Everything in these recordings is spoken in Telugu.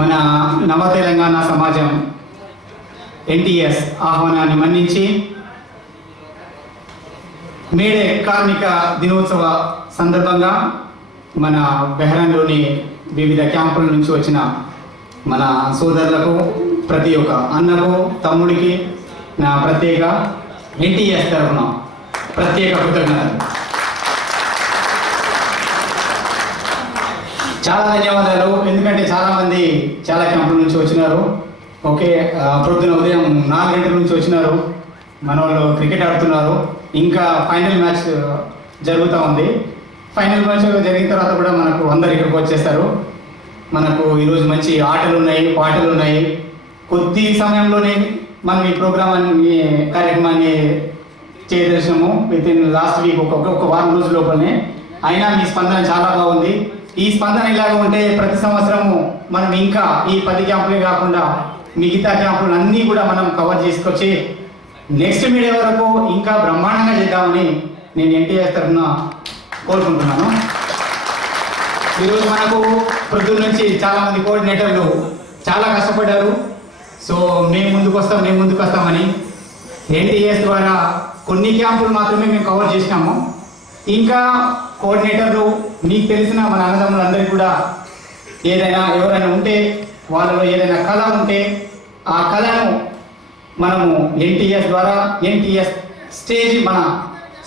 మన నవ తెలంగాణ సమాజం ఎన్టీఎస్ ఆహ్వానాన్ని మన్నించి మేడే కార్మిక దినోత్సవ సందర్భంగా మన బెహ్రాన్లోని వివిధ క్యాంపుల నుంచి వచ్చిన మన సోదరులకు, ప్రతి ఒక్క అన్నకు, తమ్ముడికి నా ప్రత్యేక ఎన్టీఎస్ తరఫున ప్రత్యేక కృతజ్ఞతలు. చాలా ధన్యవాదాలు. ఎందుకంటే చాలామంది చాలా క్యాంపుల నుంచి వచ్చినారు. ఓకే, ప్రొద్దున ఉదయం 4 గంటల నుంచి వచ్చినారు. మన వాళ్ళు క్రికెట్ ఆడుతున్నారు. ఇంకా ఫైనల్ మ్యాచ్ జరుగుతూ ఉంది. ఫైనల్ మ్యాచ్ జరిగిన తర్వాత కూడా మనకు అందరు ఇక్కడికి వచ్చేస్తారు. మనకు ఈరోజు మంచి ఆటలు ఉన్నాయి, పాటలు ఉన్నాయి. కొద్ది సమయంలోనే మనం ఈ కార్యక్రమాన్ని చేయదర్శనము విత్ ఇన్ లాస్ట్ వీక్ ఒక వారం రోజుల లోపలనే. అయినా మీ స్పందన చాలా బాగుంది. ఈ స్పందన ఇలాగ ఉంటే ప్రతి సంవత్సరము మనం ఇంకా ఈ 10 క్యాంపులే కాకుండా మిగతా క్యాంపులు అన్నీ కూడా మనం కవర్ చేసుకొచ్చి నెక్స్ట్ మీడియా వరకు ఇంకా బ్రహ్మాండంగా చేద్దామని నేను ఎన్టీఆర్ తరఫున కోరుకుంటున్నాను. ఈరోజు మనకు పొద్దున్న నుంచి చాలామంది కోఆర్డినేటర్లు చాలా కష్టపడ్డారు. సో మేము ముందుకు వస్తామని ఎన్టీఎస్ ద్వారా కొన్ని క్యాంపులు మాత్రమే మేము కవర్ చేసినాము. ఇంకా కోఆర్డినేటర్లు, మీకు తెలిసిన మన అన్నదమ్ములందరికీ కూడా ఎవరైనా ఉంటే, వాళ్ళలో ఏదైనా కళ ఉంటే ఆ కళను మనము ఎన్టీఎస్ ద్వారా, ఎన్టీఎస్ స్టేజ్ మన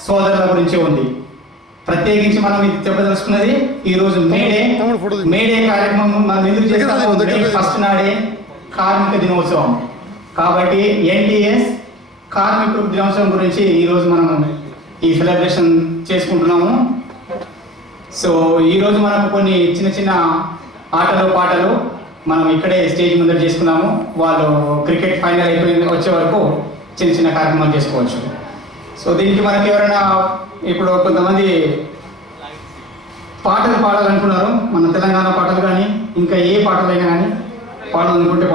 సోదరుల గురించి ఉంది. ప్రత్యేకించి మనం ఇది చెప్పదలుచుకున్నది ఈరోజు మేడే కార్యక్రమం మనం ఎందుకు చేస్తామంటే ఫస్ట్ నాడే కార్మిక దినోత్సవం కాబట్టి ఎన్టీఎస్ కార్మిక దినోత్సవం గురించి ఈరోజు మనం ఈ సెలబ్రేషన్ చేసుకుంటున్నాము. సో ఈరోజు మనకు కొన్ని చిన్న చిన్న ఆటలు పాటలు మనం ఇక్కడే స్టేజ్ ముందర చేసుకున్నాము. వాళ్ళు క్రికెట్ ఫైనల్ వచ్చే వరకు చిన్న చిన్న కార్యక్రమాలు చేసుకోవచ్చు. సో దీనికి మనకి ఎవరైనా ఇప్పుడు కొంతమంది పాటలు పాడాలనుకున్నారు. మన తెలంగాణ పాటలు కానీ ఇంకా ఏ పాటలైనా కానీ పాడాలనుకుంటే